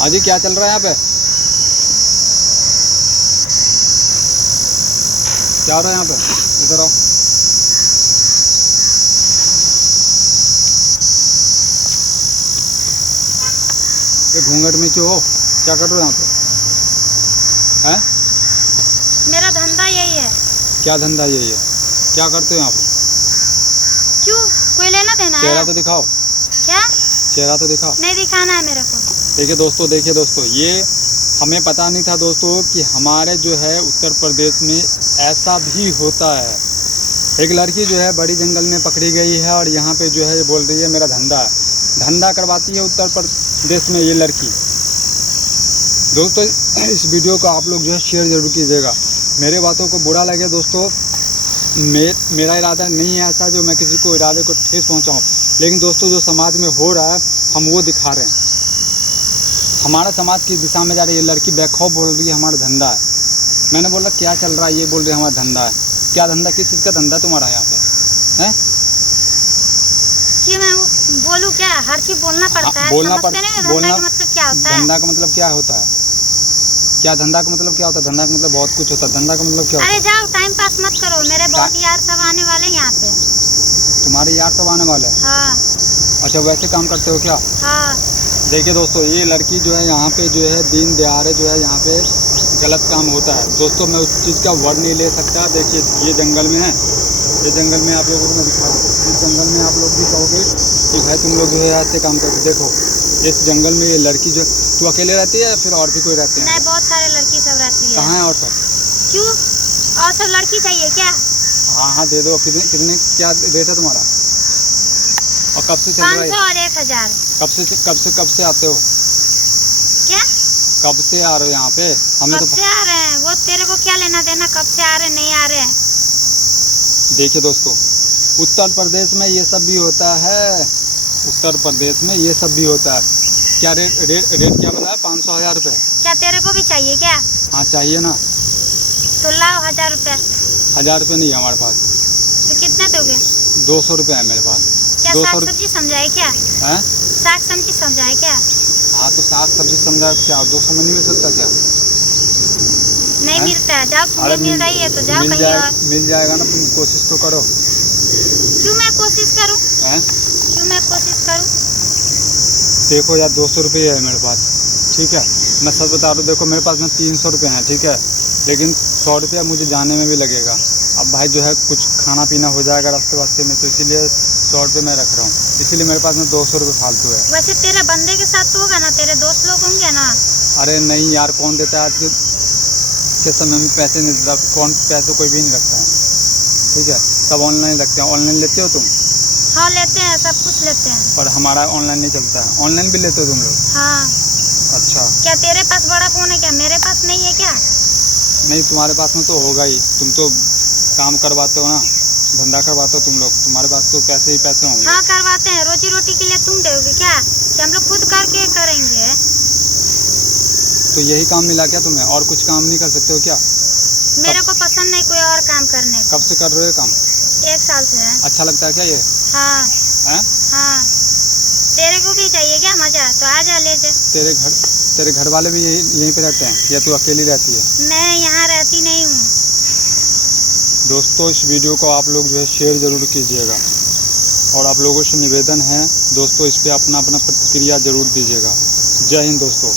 हाँ जी, क्या चल रहा है यहाँ पे? क्या हो रहा है यहाँ पे? इधर आओ। ये घूंघट में क्यों हो? क्या कर रहे हो यहाँ पे? हैं? मेरा धंधा यही है। क्या धंधा यही है? क्या करते हो यहाँ पे? क्यों, कोई लेना देना है? चेहरा तो दिखाओ। क्या? चेहरा तो दिखाओ। नहीं दिखाना है मेरे को। देखिए दोस्तों, ये हमें पता नहीं था दोस्तों कि हमारे जो है उत्तर प्रदेश में ऐसा भी होता है। एक लड़की जो है बड़ी जंगल में पकड़ी गई है और यहाँ पे जो है ये बोल रही है मेरा धंधा है। धंधा करवाती है उत्तर प्रदेश में ये लड़की। दोस्तों इस वीडियो को आप लोग जो है शेयर ज़रूर कीजिएगा। मेरे बातों को बुरा लगे दोस्तों, मेरा इरादा नहीं है ऐसा जो मैं किसी को इरादे को ठेस पहुँचाऊँ, लेकिन दोस्तों जो समाज में हो रहा है हम वो दिखा रहे हैं। हमारा समाज किस दिशा में जा रही है? ये लड़की बेखौफ बोल रही है हमारा धंधा है। मैंने बोला क्या चल रहा है? ये बोल रही है हमारा धंधा है। क्या धंधा? किस चीज़ का धंधा तुम्हारा यहाँ पे है? क्यों मैं बोलूँ क्या? हर चीज बोलना पड़ता है। बोलना समझते नहीं? धंधा का मतलब क्या होता है? धंधा का मतलब क्या होता है? क्या धंधा का मतलब क्या होता है? धंधा का मतलब बहुत कुछ होता है। धंधा का मतलब क्या होता है? अरे जाओ, टाइम पास मत करो। मेरे बहुत यार सब आने वाले हैं यहाँ पे। तुम्हारे यार सब आने वाले हैं? हाँ। अच्छा, वैसे काम करते हो क्या? हाँ। देखिए दोस्तों, ये लड़की जो है यहाँ पे जो है दिन दहाड़े जो है यहाँ पे गलत काम होता है। दोस्तों मैं उस चीज़ का वर्ड नहीं ले सकता। देखिए ये जंगल में है, ये जंगल में आप लोगों को मैं दिखा दूँ। इस जंगल में आप लोग भी कहोगे कि भाई तुम लोग जो है ऐसे काम करते। देखो इस जंगल में ये लड़की जो तू अकेले रहती है या फिर और भी कोई रहते हैं? नहीं, बहुत सारे लड़की सब रहती है। कहाँ है और सब? क्यों, और सब लड़की चाहिए क्या? हाँ दे दो। कितने क्या रेट है तुम्हारा? और कब से चल रहा है? 500 और 1000। कब से आते हो? क्या? कब से आ रहे हो यहाँ पे? हमें कब से आ रहे हैं? वो तेरे को क्या लेना देना कब से आ रहे नहीं आ रहे? देखिए दोस्तों, उत्तर प्रदेश में ये सब भी होता है। उत्तर प्रदेश में ये सब भी होता है। क्या रेट क्या बताया? 500 1000 रुपये? क्या तेरे को भी चाहिए क्या? हाँ चाहिए ना। तो लाओ 1000 रुपये। 1000 रुपये नहीं है हमारे पास। तो कितने दोगे? 200 रुपये है मेरे पास। क्या साग सब्जी समझाए क्या? हैं? साग सब्जी समझाए क्या? हाँ तो साग सब्जी समझा क्या 200 में नहीं मिल सकता क्या? नहीं मिलता है। जाओ, तुम्हें मिल रही है तो जाओ कहीं और। मिल जाएगा ना, तुम कोशिश तो करो। क्यों मैं कोशिश करूँ? क्यों मैं कोशिश करूँ? देखो यार 200 रुपये है मेरे पास, ठीक है। मैं सच बता रहा हूँ, देखो मेरे पास में 300 रुपये हैं, ठीक है, लेकिन 100 रुपया मुझे जाने में भी लगेगा। अब भाई जो है कुछ खाना पीना हो जाएगा रास्ते में, तो इसीलिए 100 रुपये मैं रख रहा हूँ। इसीलिए मेरे पास में 200 रुपये फालतू है। वैसे तेरे बंदे के साथ तो होगा ना, तेरे दोस्त लोग होंगे ना? अरे नहीं यार, कौन देता है आज के समय में? पैसे नहीं देता कौन, पैसे कोई भी नहीं रखता है, ठीक है। सब ऑनलाइन रखते हैं। ऑनलाइन लेते हो तुम? हाँ लेते हैं, सब कुछ लेते हैं। पर हमारा ऑनलाइन नहीं चलता है। ऑनलाइन भी लेते हो तुम लोग? हाँ। अच्छा, क्या तेरे पास बड़ा फोन है क्या? मेरे पास नहीं है क्या? नहीं तुम्हारे पास में तो होगा ही। तुम तो काम करवाते हो ना, धंधा करवाते हो तुम लोग, तुम्हारे पास तो पैसे ही पैसे होंगे। हाँ करवाते हैं। रोजी रोटी के लिए तुम दोगे क्या? कि हम लोग खुद करके करेंगे? तो यही काम मिला क्या तुम्हें? और कुछ काम नहीं कर सकते हो क्या? मेरे को पसंद नहीं कोई और काम करने को। कब से कर रहे हो काम? 1 साल से है। अच्छा लगता है क्या ये? हाँ। हैं? हाँ। तेरे को भी चाहिए क्या मजा? तो आ जा ले जा। तेरे घर वाले भी यहीं पे रहते हैं या तू अकेली रहती है? मैं यहाँ रहती नहीं हूँ। दोस्तों इस वीडियो को आप लोग जो है शेयर ज़रूर कीजिएगा और आप लोगों से निवेदन है दोस्तों, इस पर अपना प्रतिक्रिया ज़रूर दीजिएगा। जय हिंद दोस्तों।